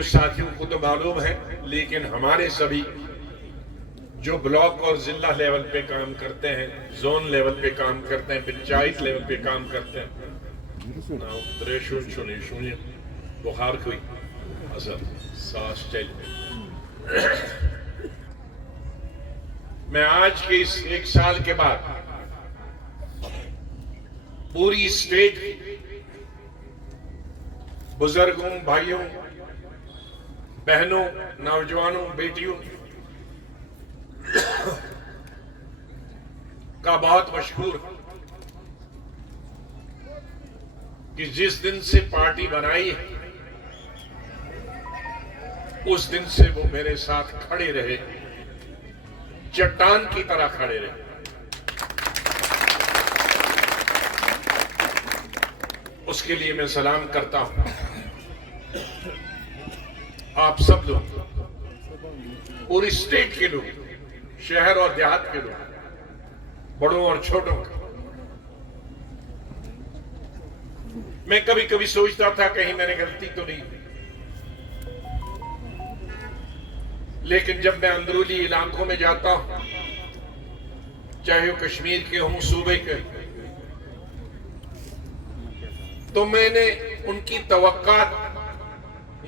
कुछ साथियों को तो मालूम है, लेकिन हमारे सभी जो ब्लॉक और जिला लेवल पे काम करते हैं, जोन लेवल पे काम करते हैं, पंचायत लेवल पे काम करते हैं, बुखार कोई असर सांस चल। मैं आज के इस एक साल के बाद पूरी स्टेट बुजुर्गों, भाइयों, बहनों, नौजवानों, बेटियों का बहुत मशहूर कि जिस दिन से पार्टी बनाई है उस दिन से वो मेरे साथ खड़े रहे, चट्टान की तरह खड़े रहे। उसके लिए मैं सलाम करता हूं आप सब लोग, पूरी स्टेट के लोग, शहर और देहात के लोग, बड़ों और छोटों का। मैं कभी कभी सोचता था कहीं मैंने गलती तो नहीं, लेकिन जब मैं अंदरूनी इलाकों में जाता हूं, चाहे वो कश्मीर के हों, सूबे के, तो मैंने उनकी तवक्कात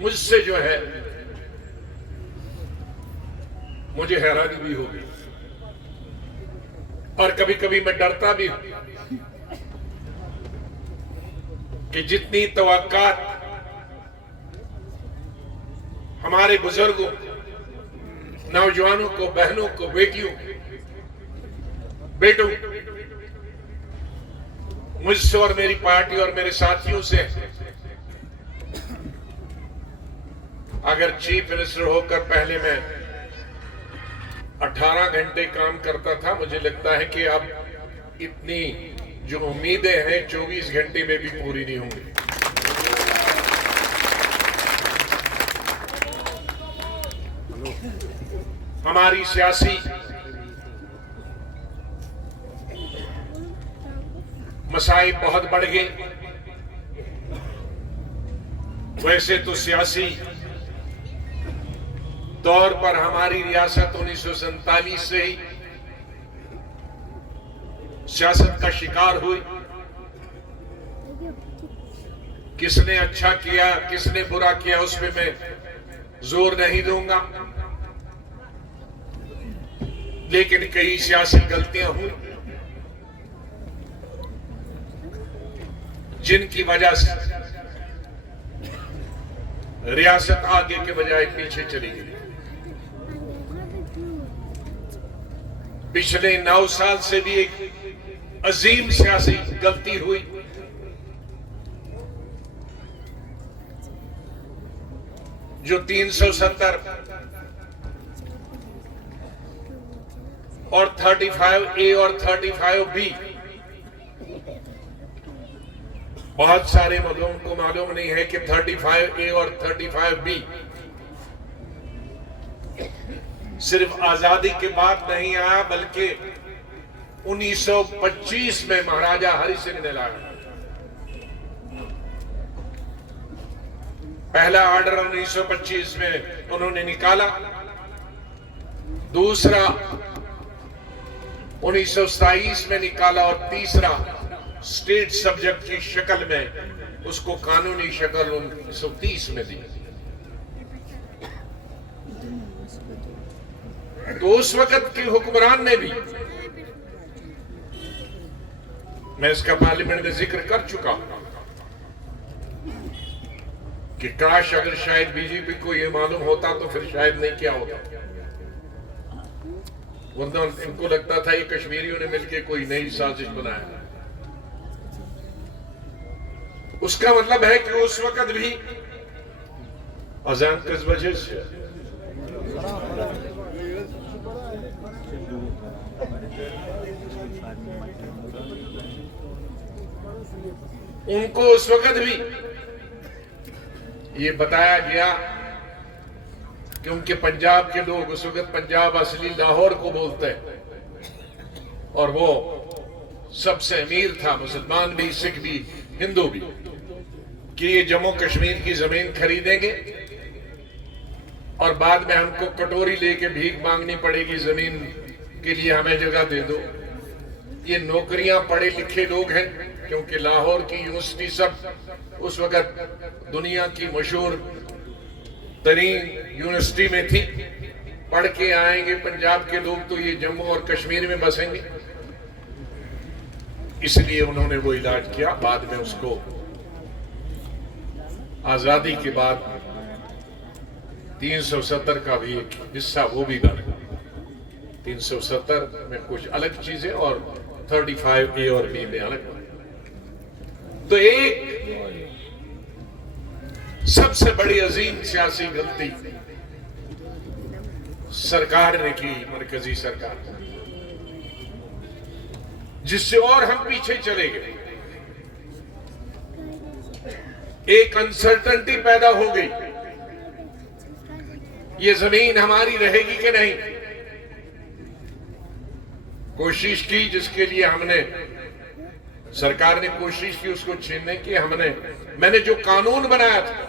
मुझसे जो है मुझे हैरानी भी होगी और कभी कभी मैं डरता भी हूं कि जितनी तवक्कात हमारे बुजुर्गों, नौजवानों को, बहनों को, बेटियों, बेटों, मुझसे और मेरी पार्टी और मेरे साथियों से, अगर चीफ मिनिस्टर होकर पहले मैं 18 घंटे काम करता था, मुझे लगता है कि अब इतनी जो उम्मीदें हैं 24 घंटे में भी पूरी नहीं होंगी। हमारी सियासी मसाइब बहुत बढ़ गए। वैसे तो सियासी तौर पर हमारी रियासत 1947 से ही सियासत का शिकार हुई। किसने अच्छा किया, किसने बुरा किया, उसमें मैं जोर नहीं दूंगा, लेकिन कई सियासी गलतियां हुई जिनकी वजह से रियासत आगे के बजाय पीछे चली गई। पिछले 9 साल से भी एक अजीम सियासी गलती हुई, जो 370 और 35A और 35B, बहुत सारे लोगों को मालूम नहीं है कि 35A और 35B सिर्फ आजादी के बाद नहीं आया, बल्कि 1925 में महाराजा हरि सिंह ने लाया। पहला ऑर्डर 1925 में उन्होंने निकाला, दूसरा 1927 में निकाला और तीसरा स्टेट सब्जेक्ट की शक्ल में उसको कानूनी शक्ल 1930 में दी। तो उस वक्त के हुक्मरान ने भी, मैं इसका पार्लियामेंट में जिक्र कर चुका हूं कि काश अगर शायद बीजेपी को यह मालूम होता तो फिर शायद नहीं किया होता, वरना इनको लगता था ये कश्मीरियों ने मिलकर कोई नई साजिश बनाया। उसका मतलब है कि उस वक्त भी अजान किस वजह से, उनको उस वक्त भी ये बताया गया कि उनके पंजाब के लोग, उस वक्त पंजाब असली लाहौर को बोलते हैं और वो सबसे अमीर था, मुसलमान भी, सिख भी, हिंदू भी, कि ये जम्मू कश्मीर की जमीन खरीदेंगे और बाद में हमको कटोरी लेके भीख मांगनी पड़ेगी, जमीन के लिए हमें जगह दे दो। ये नौकरियां पढ़े लिखे लोग हैं, क्योंकि लाहौर की यूनिवर्सिटी सब उस वक्त दुनिया की मशहूर तरीन यूनिवर्सिटी में थी। पढ़ के आएंगे पंजाब के लोग तो ये जम्मू और कश्मीर में बसेंगे, इसलिए उन्होंने वो इलाज किया। बाद में उसको आजादी के बाद 370 का भी एक हिस्सा वो भी बना। 370 में कुछ अलग चीजें और 35A और B में अलग। तो एक सबसे बड़ी अजीम सियासी गलती सरकार ने की, मरकजी सरकार, जिससे और हम पीछे चले गए। एक अनसर्टेनिटी पैदा हो गई, ये जमीन हमारी रहेगी कि नहीं। कोशिश की, जिसके लिए हमने, सरकार ने कोशिश की उसको छीनने की। मैंने जो कानून बनाया था,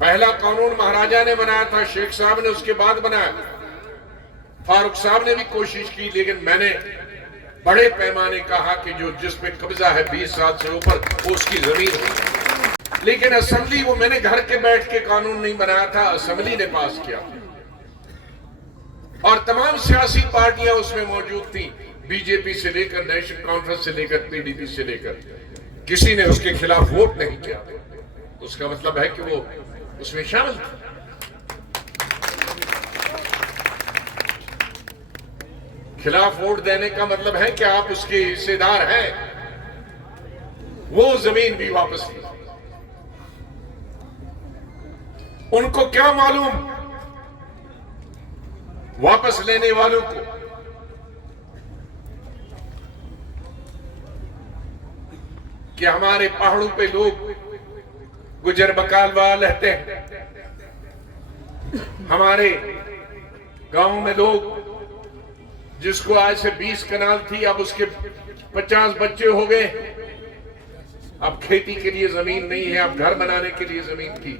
पहला कानून महाराजा ने बनाया था, शेख साहब ने उसके बाद बनाया, फारूक साहब ने भी कोशिश की, लेकिन मैंने बड़े पैमाने कहा कि जो जिसमें कब्जा है 20 साल से ऊपर, वो उसकी जमीन हो। लेकिन असेंबली, वो मैंने घर के बैठ के कानून नहीं बनाया था, असेंबली ने पास किया और तमाम सियासी पार्टियां उसमें मौजूद थी, बीजेपी से लेकर नेशनल कॉन्फ्रेंस से लेकर पीडीपी से लेकर, किसी ने उसके खिलाफ वोट नहीं किया। उसका मतलब है कि वो उसमें शामिल था। खिलाफ वोट देने का मतलब है कि आप उसके हिस्सेदार हैं। वो जमीन भी वापस ली। उनको क्या मालूम, वापस लेने वालों को, कि हमारे पहाड़ों पे लोग गुजर बकाल वाले रहते हैं, हमारे गांव में लोग, जिसको आज से 20 कनाल थी, अब उसके 50 बच्चे हो गए। अब खेती के लिए जमीन नहीं है, अब घर बनाने के लिए जमीन की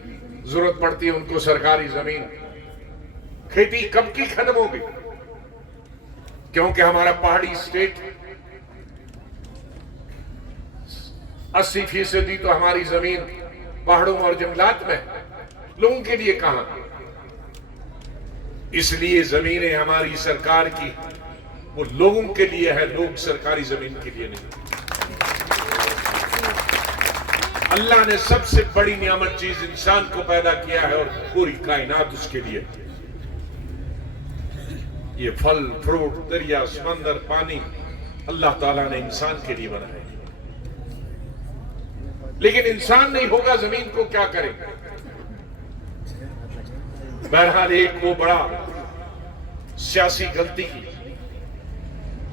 जरूरत पड़ती है उनको, सरकारी जमीन। खेती कब की खत्म होगी, क्योंकि हमारा पहाड़ी स्टेट 80% तो हमारी जमीन पहाड़ों और जंगलात में, लोगों के लिए कहां। इसलिए जमीनें हमारी सरकार की वो लोगों के लिए है, लोग सरकारी जमीन के लिए नहीं। अल्लाह ने सबसे बड़ी नियामत चीज इंसान को पैदा किया है और पूरी कायनात उसके लिए। ये फल फ्रूट, दरिया, समंदर, पानी अल्लाह ताला ने इंसान के लिए बनाया। लेकिन इंसान नहीं होगा, जमीन को क्या करेगा। बहरहाल एक वो बड़ा सियासी गलती की,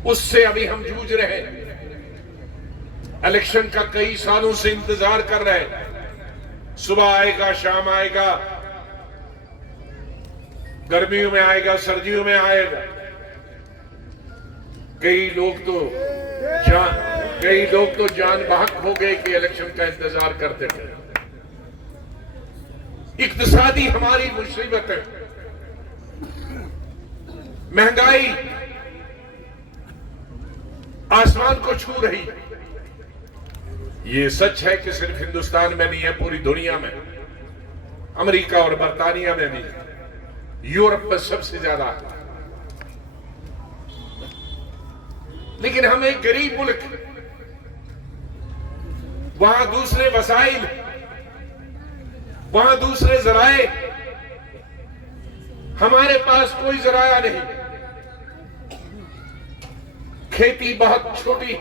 उससे अभी हम जूझ रहे हैं। इलेक्शन का कई सालों से इंतजार कर रहे हैं। सुबह आएगा, शाम आएगा, गर्मियों में आएगा, सर्दियों में आएगा। कई लोग तो जान बहक हो गए कि इलेक्शन का इंतजार करते थे। इक्तिसादी हमारी मुसीबत है, महंगाई आसमान को छू रही। ये सच है कि सिर्फ हिंदुस्तान में नहीं है, पूरी दुनिया में, अमेरिका और बर्तानिया में भी, यूरोप में सबसे ज्यादा है। लेकिन हम एक गरीब मुल्क, वहां दूसरे वसाइल, वहां दूसरे जराए, हमारे पास कोई जराया नहीं। खेती बहुत छोटी,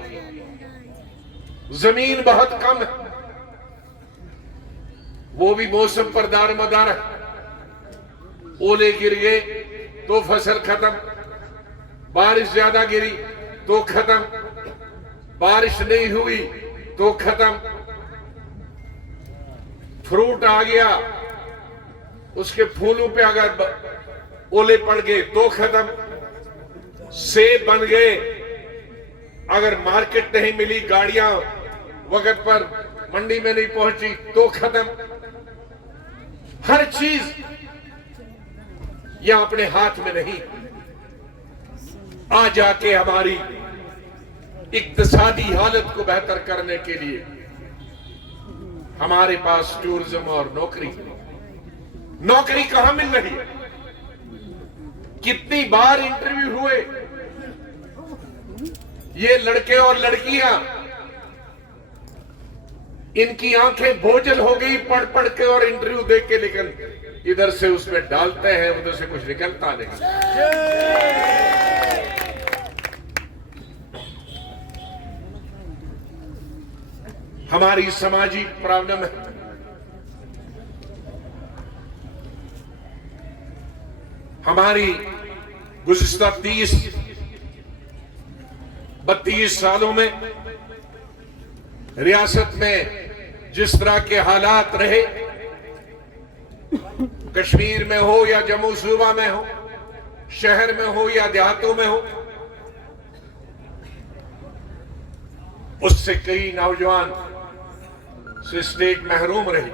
जमीन बहुत कम है, वो भी मौसम पर दारमदार है। ओले गिर गए तो फसल खत्म, बारिश ज्यादा गिरी तो खत्म, बारिश नहीं हुई तो खत्म। फ्रूट आ गया, उसके फूलों पे अगर ओले पड़ गए तो खत्म। सेब बन गए, अगर मार्केट नहीं मिली, गाड़ियां वक्त पर मंडी में नहीं पहुंची तो खत्म। हर चीज या अपने हाथ में नहीं। आ जाके हमारी इक्तिसादी हालत को बेहतर करने के लिए हमारे पास टूरिज्म और नौकरी कहां मिल रही है? कितनी बार इंटरव्यू हुए ये लड़के और लड़कियां, इनकी आंखें बोझल हो गई पढ़ पढ़ के और इंटरव्यू देख के, लेकिन इधर से उसमें डालते हैं, उधर से कुछ निकलता नहीं। हमारी समाजी प्रॉब्लम है। हमारी गुज़िश्ता 30-32 सालों में रियासत में जिस तरह के हालात रहे, कश्मीर में हो या जम्मू सूबा में हो, शहर में हो या देहातों में हो, उससे कई नौजवान से स्टेट महरूम रही।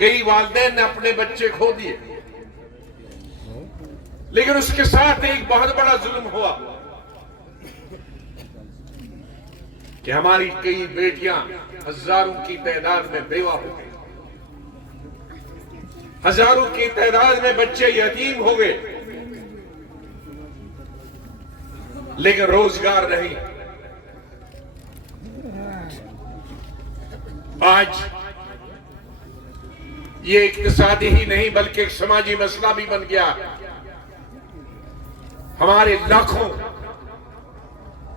कई वालिदैन ने अपने बच्चे खो दिए, लेकिन उसके साथ एक बहुत बड़ा जुल्म हुआ कि हमारी कई बेटियां हजारों की तादाद में बेवा हो गई, हजारों की तादाद में बच्चे यतीम हो गए, लेकिन रोजगार नहीं। आज ये इक्तिसादी ही नहीं बल्कि एक समाजी मसला भी बन गया। हमारे लाखों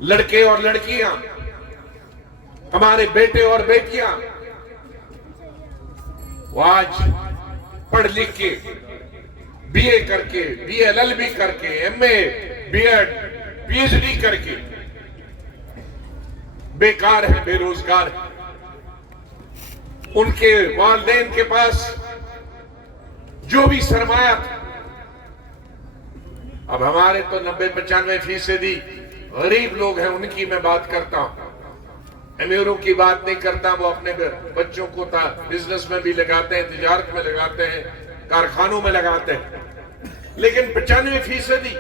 लड़के और लड़कियां, हमारे बेटे और बेटियां, वो आज पढ़ लिख के बीए करके, बीएलएलबी करके, एमए, बीएड, पीएचडी करके बेकार है, बेरोजगार है। उनके वालिदैन के पास जो भी सरमाया था, अब हमारे तो 90-95% गरीब लोग हैं, उनकी मैं बात करता हूं, अमीरों की बात नहीं करता। वो अपने बच्चों को बिजनेस में भी लगाते हैं, तिजारत में लगाते हैं, कारखानों में लगाते हैं, लेकिन 95%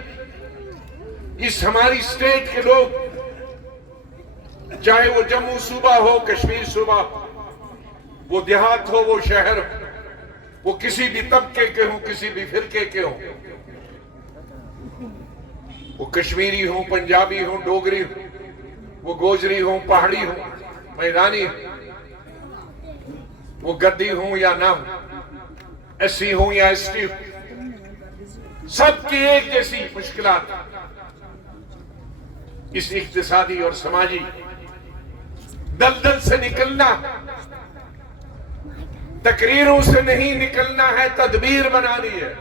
इस हमारी स्टेट के लोग, चाहे वो जम्मू सूबा हो, कश्मीर सूबा हो, वो देहात हो, वो शहर हो, वो किसी भी तबके के हो, किसी भी फिरके के हो, वो कश्मीरी हो, पंजाबी हो, डोगरी हो, वो गोजरी हो, पहाड़ी हो, मैदानी हो, वो गद्दी हो या ना हो, एससी हो या एसटी हो, सबकी एक जैसी मुश्किलात। इस इक्तिसादी और समाजी दलदल से निकलना तकरीरों से नहीं निकलना है, तदबीर बनानी है।